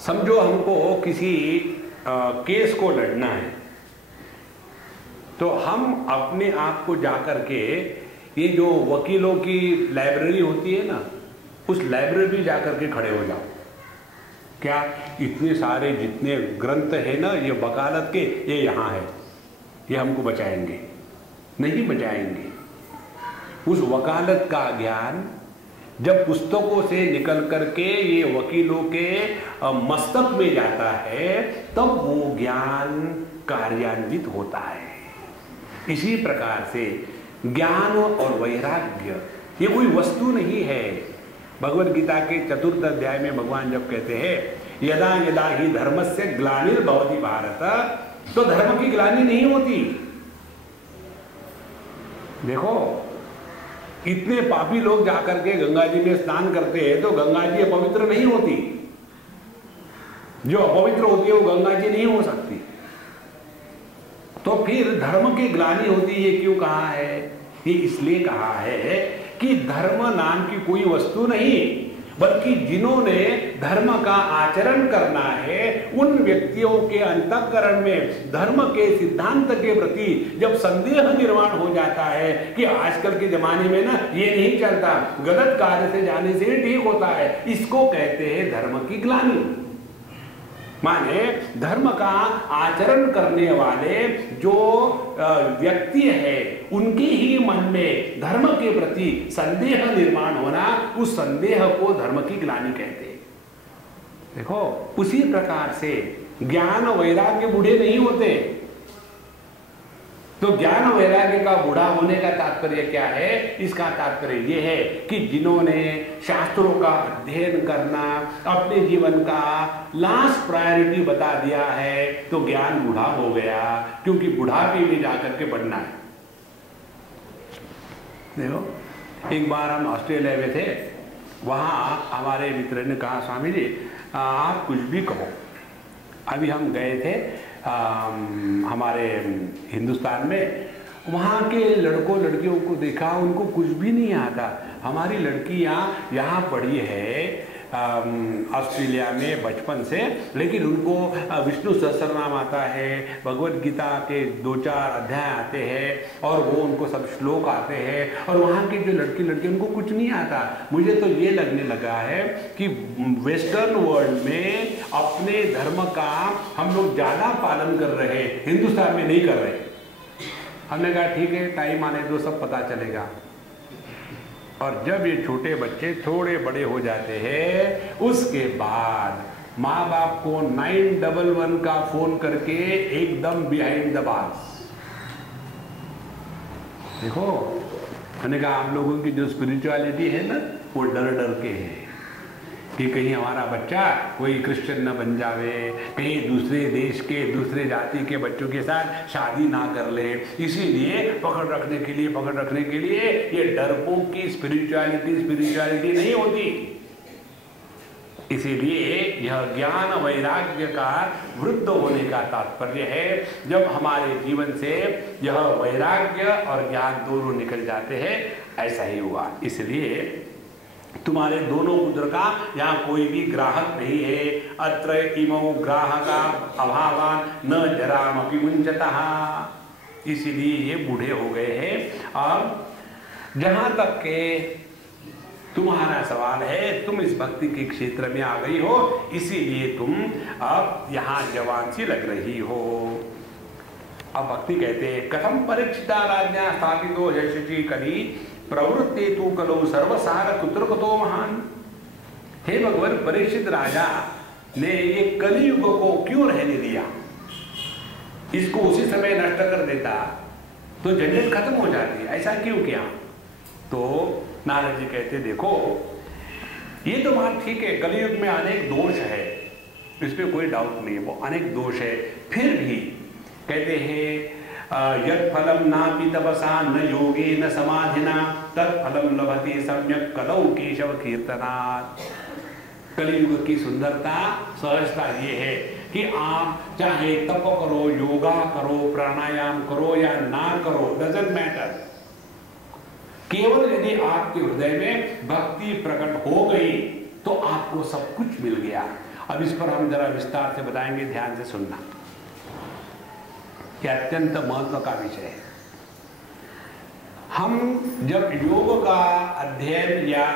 समझो हमको किसी केस को लड़ना है, तो हम अपने आप को जाकर के ये जो वकीलों की लाइब्रेरी होती है ना, उस लाइब्रेरी में जाकर के खड़े हो जाओ। क्या इतने सारे जितने ग्रंथ है ना ये वकालत के, ये यहाँ है, ये हमको बचाएंगे? नहीं बचाएंगे। उस वकालत का ज्ञान जब पुस्तकों से निकल करके ये वकीलों के मस्तक में जाता है, तब वो ज्ञान कार्यान्वित होता है। इसी प्रकार से ज्ञान और वैराग्य ये कोई वस्तु नहीं है। भगवद गीता के 4th अध्याय में भगवान जब कहते हैं यदा यदा ही धर्मस्य ग्लानिर्भवति भारत, तो धर्म की ग्लानि नहीं होती। देखो इतने पापी लोग जाकर के गंगा जी में स्नान करते हैं तो गंगा जी अपवित्र नहीं होती। जो अपवित्र होती है वो गंगा जी नहीं हो सकती। तो फिर धर्म की ग्लानि होती है, ये क्यों कहा है? ये इसलिए कहा है कि धर्म नाम की कोई वस्तु नहीं, बल्कि जिन्होंने धर्म का आचरण करना है उन व्यक्तियों के अंतःकरण में धर्म के सिद्धांत के प्रति जब संदेह निर्माण हो जाता है कि आजकल के जमाने में ना ये नहीं चलता, गलत कार्य से जाने से ही ठीक होता है, इसको कहते हैं धर्म की ग्लानि। माने धर्म का आचरण करने वाले जो व्यक्ति है उनके ही मन में धर्म के प्रति संदेह निर्माण होना, उस संदेह को धर्म की ग्लानि कहते हैं। देखो उसी प्रकार से ज्ञान वैराग्य बूढ़े नहीं होते। तो ज्ञान वैराग्य का बूढ़ा होने का तात्पर्य क्या है? इसका तात्पर्य यह है कि जिन्होंने शास्त्रों का अध्ययन करना अपने जीवन का लास्ट प्रायोरिटी बता दिया है, तो ज्ञान बूढ़ा हो गया, क्योंकि बुढ़ापे में जाकर के बढ़ना है। देखो एक बार हम ऑस्ट्रेलिया में थे, वहाँ हमारे मित्र ने कहा स्वामी जी आप कुछ भी कहो। अभी हम गए थे हमारे हिंदुस्तान में, वहाँ के लड़कों लड़कियों को देखा, उनको कुछ भी नहीं आता। हमारी लड़कियाँ यहाँ पढ़ी है ऑस्ट्रेलिया में बचपन से, लेकिन उनको विष्णु सहस्रनाम आता है, भगवद गीता के 2-4 अध्याय आते हैं और वो उनको सब श्लोक आते हैं, और वहाँ के जो लड़के उनको कुछ नहीं आता। मुझे तो ये लगने लगा है कि वेस्टर्न वर्ल्ड में अपने धर्म का हम लोग ज़्यादा पालन कर रहे हैं, हिंदुस्तान में नहीं कर रहे। हमने कहा ठीक है, टाइम आने दो, सब पता चलेगा। और जब ये छोटे बच्चे थोड़े बड़े हो जाते हैं, उसके बाद माँ बाप को 911 का फोन करके एकदम बिहाइंड द बार्स। देखो मैंने कहा आप लोगों की जो स्पिरिचुअलिटी है ना, वो डर डर के है कि कहीं हमारा बच्चा कोई क्रिश्चियन न बन जावे, कहीं दूसरे देश के दूसरे जाति के बच्चों के साथ शादी ना कर ले। इसीलिए पकड़ रखने के लिए ये डरपोक की स्पिरिचुअलिटी नहीं होती। इसीलिए यह ज्ञान वैराग्य का वृद्ध होने का तात्पर्य है जब हमारे जीवन से यह वैराग्य और ज्ञान दोनों निकल जाते हैं। ऐसा ही हुआ। इसलिए तुम्हारे दोनों पुत्र का यहाँ कोई भी ग्राहक नहीं है। अत्र इमो ग्राहका अभावान न जरामपि मुंचतः। इसीलिए ये बूढ़े हो गए हैं। अब जहाँ तक के तुम्हारा सवाल है, तुम इस भक्ति के क्षेत्र में आ गई हो, इसीलिए तुम अब यहाँ जवान सी लग रही हो। अब भक्ति कहते हैं कथम परीक्षिता राज्ञा स्थापितो यशस्वी कली प्रवृत्ति तू कलो सर्वसार कुत्रकतो महान। हे भगवान, परीक्षित राजा ने ये कलियुग को क्यों रहने दिया? इसको उसी समय नष्ट कर देता तो झंझट खत्म हो जाती, ऐसा क्यों किया? तो नारद जी कहते देखो ये तो बात ठीक है, कलियुग में अनेक दोष है, इसमें कोई डाउट नहीं है, वो अनेक दोष है। फिर भी कहते हैं यत् फलम नापि तपसा न योगे न समाधिना तत्फलम लभते सम्यक कलौ केशव कीर्तनात्। कलियुग की सुंदरता सहजता ये है कि आप चाहे तप करो, योगा करो, प्राणायाम करो या ना करो, डजंट मैटर। केवल यदि आपके हृदय में भक्ति प्रकट हो गई तो आपको सब कुछ मिल गया। अब इस पर हम जरा विस्तार से बताएंगे, ध्यान से सुनना। यह अत्यंत महत्व का विषय है। हम जब योग का अध्ययन या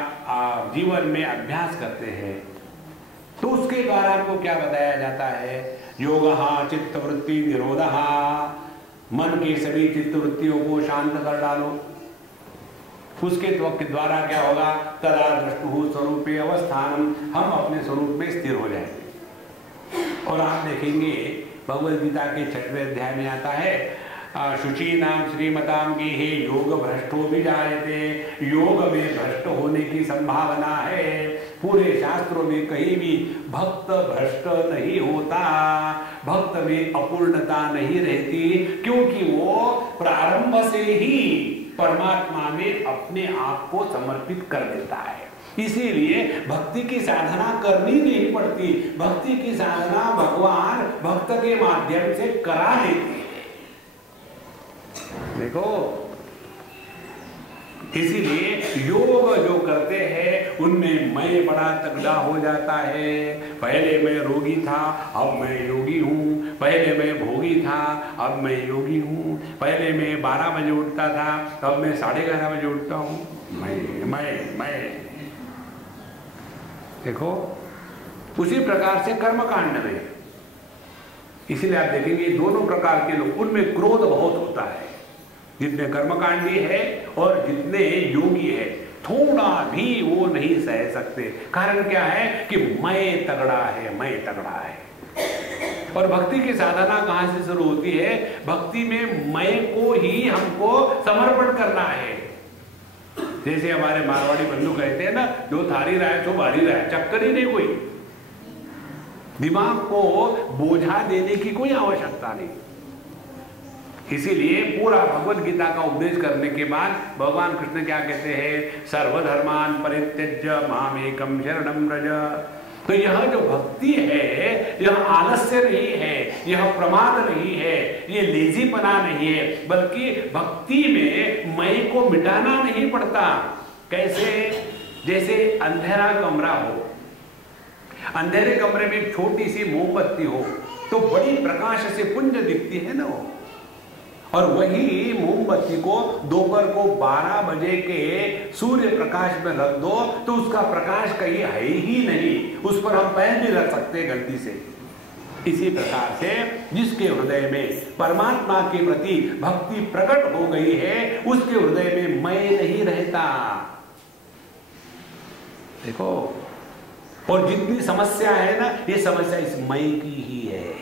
जीवन में अभ्यास करते हैं तो उसके द्वारा हमको क्या बताया जाता है? योगः चित्तवृत्ति निरोधः, मन की सभी चित्तवृत्तियों को शांत कर डालो। उसके द्वारा क्या होगा? तदा दृष्टुः स्वरूपे अवस्थानम, हम अपने स्वरूप में स्थिर हो जाएंगे। और आप देखेंगे भगवद गीता के 6वें अध्याय में आता है, शुचीनाम श्रीमताम गेहे योग भ्रष्टो भी जायते, योग में भ्रष्ट होने की संभावना है। पूरे शास्त्रों में कहीं भी भक्त भ्रष्ट नहीं होता, भक्त में अपूर्णता नहीं रहती, क्योंकि वो प्रारंभ से ही परमात्मा में अपने आप को समर्पित कर देता है। इसीलिए भक्ति की साधना करनी नहीं पड़ती, भक्ति की साधना भगवान भक्त के माध्यम से करा देते हैं। देखो, इसीलिए योग जो करते हैं उनमें मैं बड़ा तगड़ा हो जाता है। पहले मैं रोगी था, अब मैं योगी हूँ। पहले मैं भोगी था, अब मैं योगी हूँ। पहले मैं 12 बजे उठता था, अब मैं 11:30 बजे उठता हूँ। मैं देखो, उसी प्रकार से कर्मकांड में, इसीलिए आप देखेंगे दोनों प्रकार के लोग, उनमें क्रोध बहुत होता है। जितने कर्मकांडी है और जितने योगी है, थोड़ा भी वो नहीं सह सकते। कारण क्या है कि मैं तगड़ा है, मैं तगड़ा है। और भक्ति की साधना कहां से शुरू होती है? भक्ति में मैं को ही हमको समर्पण करना है। जैसे हमारे मारवाड़ी बंधु कहते हैं ना, जो थारी रहा है सो भारी रहा है, चक्कर ही नहीं कोई। दिमाग को बोझा देने की कोई आवश्यकता नहीं। इसीलिए पूरा भगवद गीता का उपदेश करने के बाद भगवान कृष्ण क्या कहते हैं? सर्वधर्मान परित्यज्य मामेकं शरणं व्रज। तो यह जो भक्ति है, यह आलस्य नहीं है, यह प्रमाद नहीं है, ये लेजीपना नहीं है, बल्कि भक्ति में मैं को मिटाना नहीं पड़ता। कैसे? जैसे अंधेरा कमरा हो, अंधेरे कमरे में एक छोटी सी मोमबत्ती हो तो बड़ी प्रकाश से पुंज दिखती है ना वो। और वही मोमबत्ती को दोपहर को 12 बजे के सूर्य प्रकाश में रख दो तो उसका प्रकाश कहीं है ही नहीं, उस पर हम पैर नहीं रख सकते गलती से। इसी प्रकार से जिसके हृदय में परमात्मा के प्रति भक्ति प्रकट हो गई है, उसके हृदय में मैं नहीं रहता। देखो, और जितनी समस्या है ना, ये समस्या इस मैं की ही है।